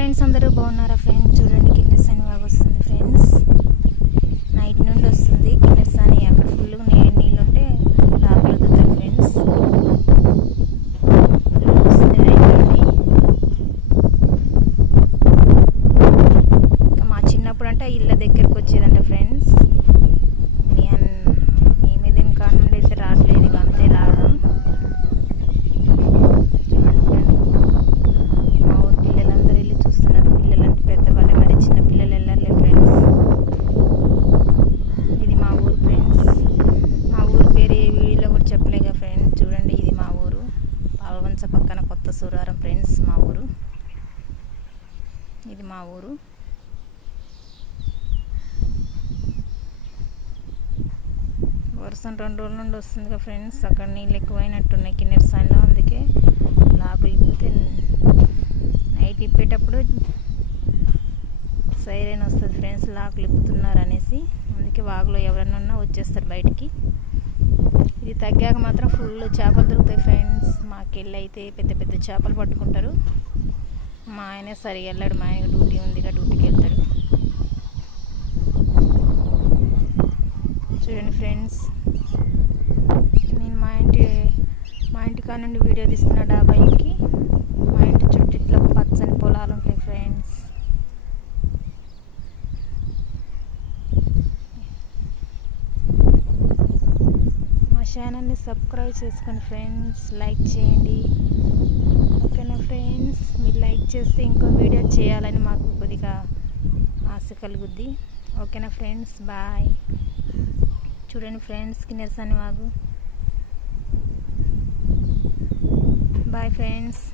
Friends అందరూ బాగున్నారా friends? చూడండి కిన్నెర్స్ అని బాగా వస్తుంది ఫ్రెండ్స్. నైట్ నుండి వస్తుంది కిన్నెర్స్ అని. అక్కడ ఫుల్గా నీళ్ళు ఉంటే లోపల వదులుతారు ఫ్రెండ్స్. వస్తుంది నైట్ నుండి. ఇంకా మా చిన్నప్పుడు అంటే ఇళ్ళ దగ్గరికి వచ్చేదంట ఫ్రెండ్స్. మేమేదేం కాడ నుండి అయితే రావట్లేదు, ఇక అంతే రావడం. పక్కన కొత్త సూరారం ఫ్రెండ్స్ మా ఊరు. ఇది మా ఊరు. వర్షం 2 రోజుల నుండి వస్తుందిగా ఫ్రెండ్స్. అక్కడ నీళ్ళు ఎక్కువైనట్టున్నాయి కిన్నెర్స్ లో, అందుకే లాకులు ఇప్పితే నైట్ ఇప్పేటప్పుడు సైరన్ వస్తుంది ఫ్రెండ్స్, లాకులు ఇప్పుతున్నారు అనేసి. అందుకే వాగులో ఎవరన్నా ఉన్నా వచ్చేస్తారు బయటికి. ఇది తగ్గాక మాత్రం ఫుల్ చేపలు దొరుకుతాయి ఫ్రెండ్స్. మాకెళ్ళి అయితే పెద్ద పెద్ద చేపలు పట్టుకుంటారు. మా ఆయన సరిగా వెళ్ళాడు, మా ఆయనకి డ్యూటీ ఉంది, డ్యూటీకి వెళ్తాడు. చూడండి ఫ్రెండ్స్, నేను మా ఇంటి కాడ నుండి వీడియో తీస్తున్నా డాబాయికి. మా ఇంటి చుట్టూ ఇట్లా పచ్చని పొలాలు ఉంటాయి ఫ్రెండ్స్. ఛానల్ని సబ్స్క్రైబ్ చేసుకోండి ఫ్రెండ్స్, లైక్ చేయండి. ఓకేనా ఫ్రెండ్స్? మీరు లైక్ చేస్తే ఇంకో వీడియో చేయాలని మాకు కొద్దిగా ఆశ కలుగుద్ది. ఓకేనా ఫ్రెండ్స్? బాయ్. చూడండి ఫ్రెండ్స్ కిన్నెర్స్ అని వాగు. Bye friends.